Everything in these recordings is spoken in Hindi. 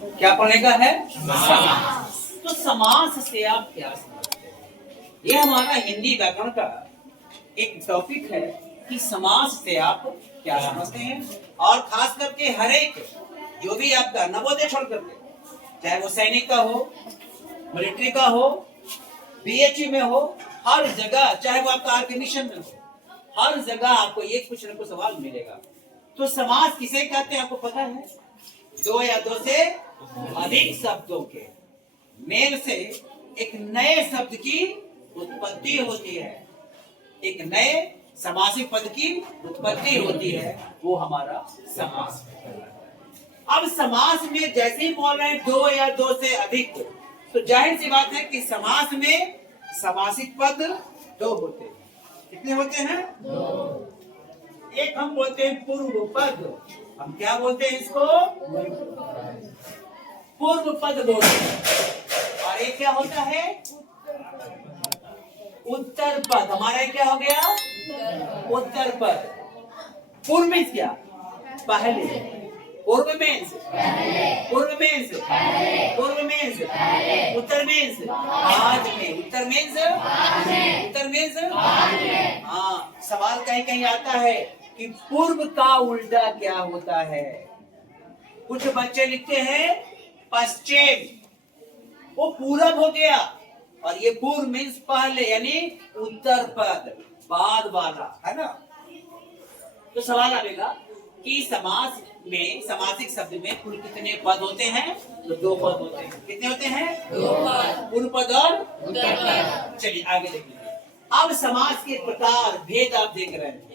क्या पढ़ने का है? समास। तो समास से आप क्या समझते हैं? ये हमारा हिंदी व्याकरण का एक टॉपिक है कि समास से आप क्या समझते हैं। और खास करके हर एक जो भी आपका नवोदय छोड़ करके, चाहे वो सैनिक का हो, मिलिट्री का हो, बीएचयू में हो, हर जगह, चाहे वो आपका आर्मी मिशन में हो, हर जगह आपको ये कुछ न कुछ सवाल मिलेगा। तो समास किसे कहते हैं आपको पता है? दो या दो से अधिक शब्दों के मेल से एक नए शब्द की उत्पत्ति होती है। एक नए समासिक पद की उत्पत्ति होती है, वो हमारा समास है। अब समास में जैसे ही बोल रहे हैं दो या दो से अधिक, तो जाहिर सी बात है कि समास में समासिक पद दो होते हैं। कितने होते हैं? दो। एक हम बोलते हैं पूर्व पद। हम क्या बोलते हैं इसको? पूर्व पद बोलते हैं। और एक क्या होता है? उत्तर पद। हमारा क्या हो गया? उत्तर पद। पूर्व मीन्स क्या? पहले। पूर्व मीन्स पूर्व मीन्स पूर्व मीन्स उत्तर मीन्स बाद में। उत्तर मीन्स उत्तर मीन्स हाँ। सवाल कहीं कहीं आता है कि पूर्व का उल्टा क्या होता है। कुछ बच्चे लिखते हैं पश्चिम, वो पूरब हो गया। और ये पूर्व मीन्स पहले, यानी उत्तर पद, बाद वाला, है ना। तो सवाल आएगा कि समास में, समासिक शब्द में कुल कितने पद होते हैं? तो दो पद होते हैं। कितने होते हैं? दो पद। पूर्व पद और उत्तर पद। चलिए आगे देखिए। अब समास के प्रकार भेद आप देख रहे हैं।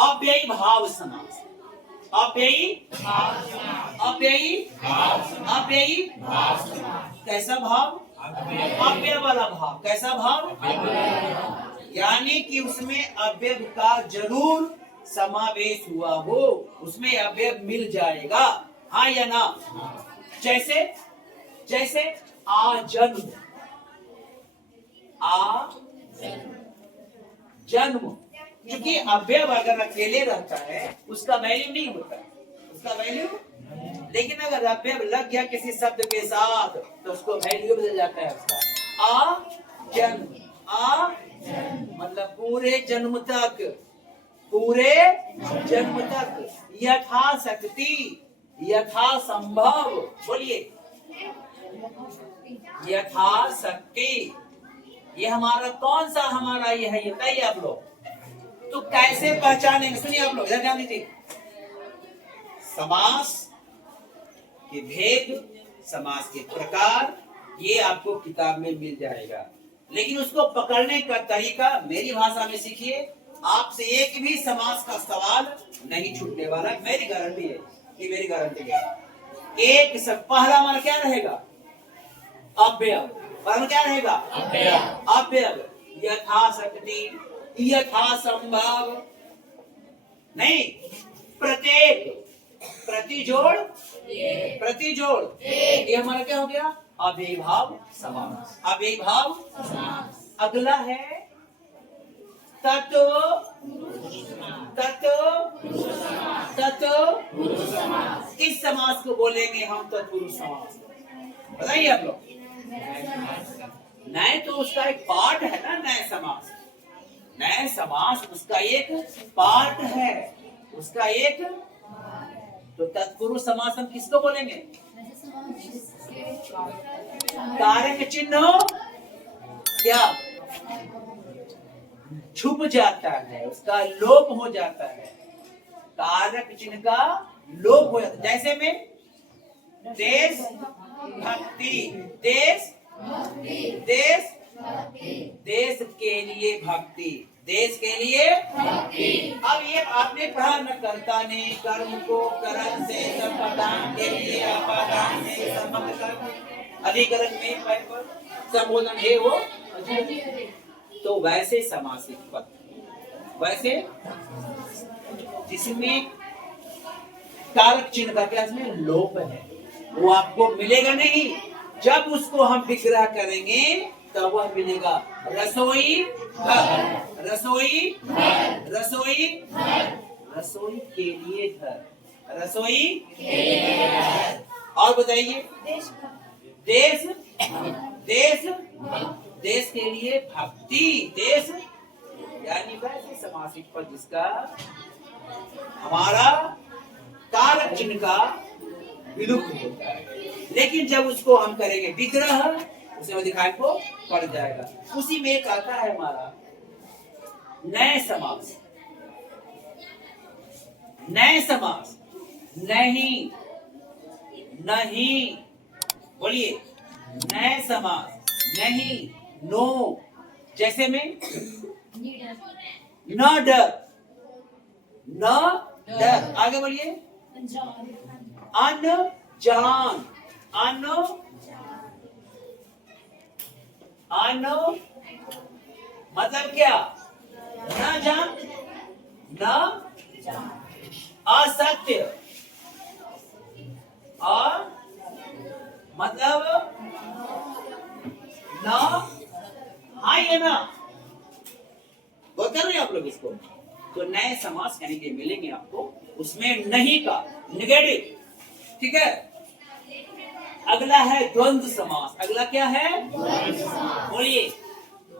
अव्ययी भाव समास, अव्ययी अव्ययी अव्ययी कैसा भाव? अव्यय वाला भाव। कैसा भाव? यानी कि उसमें अव्यय का जरूर समावेश हुआ हो, उसमें अव्यय मिल जाएगा, हाँ या ना। जैसे जैसे आजन्म, आ जन्म, क्योंकि अव्यय अगर अकेले रहता है उसका वैल्यू नहीं होता, उसका वैल्यू। लेकिन अगर अव्यय लग गया किसी शब्द के साथ तो उसको वैल्यू बदल जाता है उसका। आ जन्म, आ मतलब पूरे जन्म तक, पूरे जन्म तक, यथाशक्ति, यथा संभव। बोलिए यथाशक्ति। ये हमारा कौन सा हमारा ये है, ये बताइए आप लोग। तो कैसे पहचानेंगे? सुनिए आप लोग, इधर ध्यान दीजिए। समास के भेद, समास के प्रकार, ये आपको किताब में मिल जाएगा। लेकिन उसको पकड़ने का तरीका मेरी भाषा में सीखिए। आपसे एक भी समास का सवाल नहीं छूटने वाला, मेरी गारंटी है, कि मेरी गारंटी है। एक सब पहला हमारा क्या रहेगा? अव्यय। पहला क्या रहेगा? अव्यय। यथाशक्ति, यथा संभव नहीं, प्रत्येक, प्रतिजोड़, प्रतिजोड़, ये हमारा क्या हो गया? अव्ययीभाव समास। अव्ययीभाव समास। अगला है तत्व, तत्व, तत्व। इस समास को बोलेंगे हम तत्पुरुष समास। बताइए आप लोग। नए तो उसका एक पार्ट है ना, नए समास। नए समास उसका एक पार्ट है, उसका एक। तो तत्पुरुष समास हम किसको बोलेंगे? कारक चिन्ह क्या छुप जाता है, उसका लोप हो जाता है। कारक चिन्ह का लोप हो जाता है। जैसे में देश भक्ति, देश देश देश के लिए भक्ति, देश के लिए भक्ति। अब ये आपने पढ़ा न, कर्ता ने कर्म को करण से संपादन के लिए अपादान से संबंध कर अधिकरण में पर संबोधन है वो। तो वैसे समासिक पद, वैसे जिसमें कारक चिन्ह का क्या इसमें लोप है, वो आपको मिलेगा नहीं। जब उसको हम विग्रह करेंगे तब वह मिलेगा। रसोई घर, रसोई रसोई रसोई के लिए घर, रसोई के लिए घर। और बताइए देश, देश, देश के लिए भक्ति, देश यानी वैसे समासिक पद जिसका हमारा कारक चिन्ह का विलुप्त होता है, लेकिन जब उसको हम करेंगे विग्रह उसमें दिखाई को पड़ जाएगा। उसी में एक आता है हमारा नए समास, नए समास, नहीं, नहीं, बोलिए नए समास, नहीं, नो, जैसे में न डर, न डर, आगे बोलिए अनजान, अन मतलब क्या, न जान, न असत्य, और मतलब न, हाँ ये ना बोलते हैं आप लोग इसको। तो नए समास यानी कि मिलेंगे आपको, उसमें नहीं का निगेटिव, ठीक है। अगला है द्वंद्व समास। अगला क्या है, बोलिए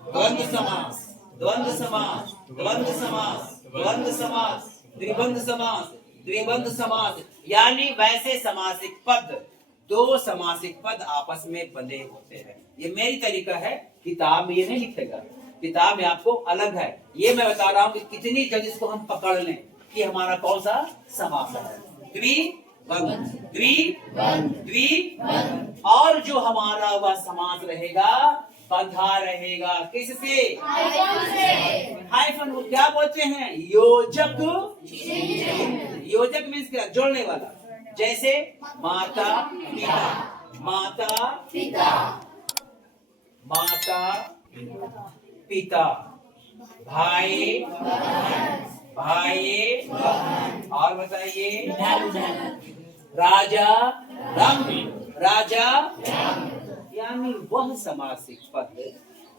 द्वंद्व समास, द्वंद्व समास, द्वंद्व समास, द्वंद्व समास, द्विबंध समास, द्विबंध समास, यानी वैसे समासिक पद, दो समासिक पद आपस में बंधे होते हैं। ये मेरी तरीका है, किताब में ये नहीं लिखेगा, किताब में आपको अलग है। ये मैं बता रहा हूँ कि कितनी जल्दी इसको हम पकड़ लें कि हमारा कौन सा समास है। द्विबंध, द्विबंध, द्विबंध, और जो हमारा वह समास रहेगा बंधा रहेगा किससे, हाइफन। वो क्या बोलते हैं, योजक, योजक मीन्स क्या, जोड़ने वाला। जैसे माता पिता, माता पिता, माता पिता, भाई भाई, और बताइए राजा रंग, राजा, यानी वह समासिक पद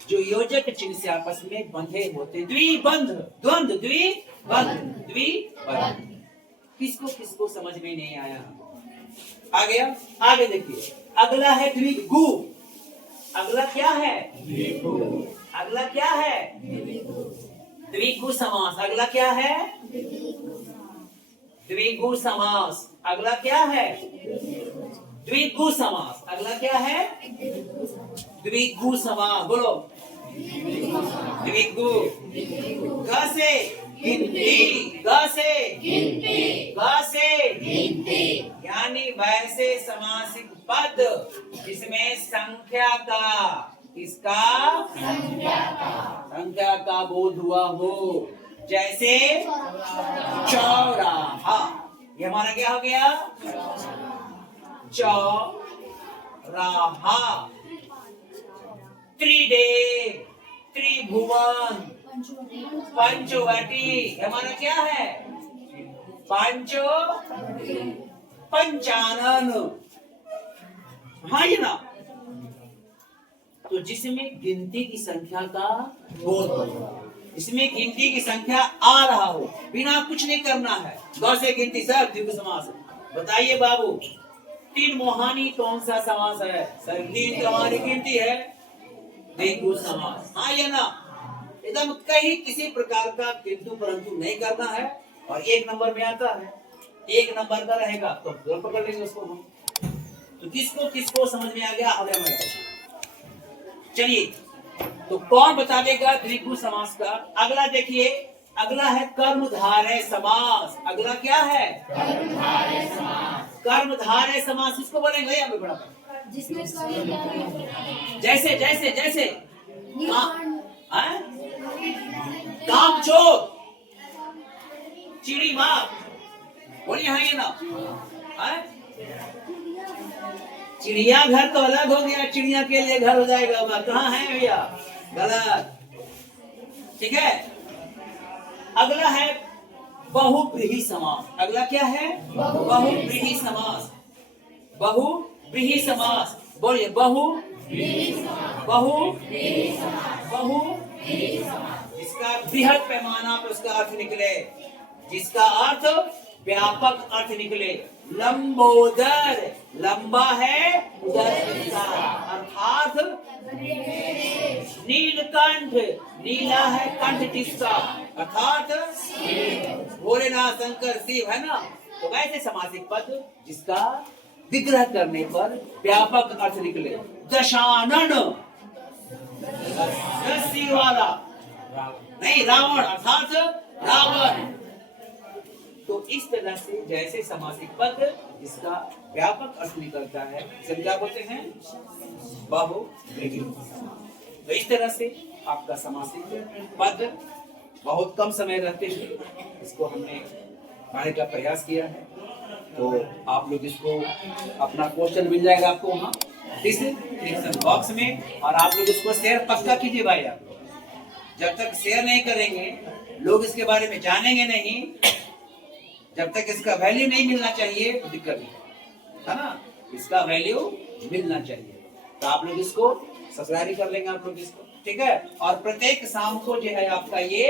जो योजक चिन्ह से आपस में बंधे होते। द्विबंध, द्वंद्व, द्विबंध, द्विबंध। किसको किसको समझ में नहीं आया, आ गया। आगे देखिए, अगला है द्विगु। अगला क्या है, अगला क्या है, द्विगु समास। अगला क्या है, द्विगु समास। अगला क्या है, द्विगु समास। अगला क्या है, द्विगु समास। बोलो द्विगु, ग से गिनती, ग से गिनती, ग से गिनती, यानी वैसे समासिक पद जिसमें संख्या का, किसका, संख्या का बोध हुआ हो। जैसे चौराहा, ये हमारा क्या हो गया, चौराहा। त्रिदेव, त्रिभुवन, पंचवटी, हमारा क्या है, पंचो पंचानन, हाँ ये ना। तो जिसमें गिनती की संख्या का बोध हो, इसमें गिनती की संख्या आ रहा हो, बिना कुछ नहीं करना है, गौ से गिनती, सब द्विगु समास। बताइए बाबू, तीन मोहानी कौन सा समास है, सर तीन तो हमारी गिनती है, द्विगु समास, हाँ या ना। एकदम कहीं किसी प्रकार का किंतु परंतु नहीं करना है, और एक नंबर में आता है, एक नंबर का रहेगा तो जरूर पकड़ लेंगे उसको हम। तो किसको किसको समझ में आ गया, आ गया। चलिए, तो कौन बता देगा द्विगु समास का। अगला देखिए, अगला है कर्मधारय समास। अगला क्या है, कर्मधारय समास। कर्मधारय समास इसको बोलेंगे यहाँ पे बड़ा, जिसमें जैसे जैसे जैसे काम चोर, चिड़ी मार, बोलिए हाँ ये ना। चिड़िया घर तो अलग हो गया, चिड़िया के लिए घर हो जाएगा, कहाँ है भैया, गलत, ठीक है। अगला है बहुव्रीहि समास। अगला क्या है, बहुव्रीहि समास। बहुव्रीहि समास, बोलिए बहु, बहु, बहु, जिसका बृहद पैमाना पर उसका अर्थ निकले, जिसका अर्थ व्यापक अर्थ निकले, लंबोदर, लंबा है उदर इसका, अर्थात नीलकंठ, नीला है कंठ जिसका, अर्थात भोलेनाथ शंकर शिव है ना। तो वैसे समासिक पद जिसका विग्रह करने पर व्यापक अर्थ निकले। दशानन, 10 सिर वाला, नहीं रावण अर्थात रावण। तो इस तरह से जैसे समासिक पद जिसका व्यापक अर्थ निकलता है, इसे क्या बोलते हैं? बहुव्रीहि। तो इस तरह से आपका समासिक पद बहुत कम समय रहते हुए इसको हमने पढ़ने का प्रयास किया है। तो आप लोग इसको अपना क्वेश्चन मिल जाएगा आपको वहाँ डिस्क्रिप्शन बॉक्स में, और आप लोग इसको शेयर पक्का कीजिए भाई। आप लोग जब तक शेयर नहीं करेंगे, लोग इसके बारे में जानेंगे नहीं, जब तक इसका वैल्यू नहीं मिलना चाहिए तो दिक्कत है ना। इसका वैल्यू मिलना चाहिए। तो आप लोग इसको सब्सक्राइब कर लेंगे आप लोग इसको, ठीक है। और प्रत्येक शाम को जो है आपका ये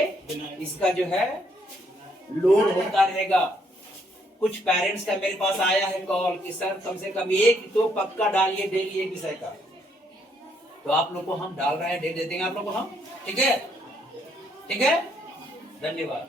इसका जो है लोड होता रहेगा। कुछ पेरेंट्स का मेरे पास आया है कॉल कि सर कम से कम एक तो पक्का डालिए डेली एक विषय का। तो आप लोग को हम डाल रहे हैं, दे देंगे आप लोग को हम, ठीक है, ठीक है। धन्यवाद।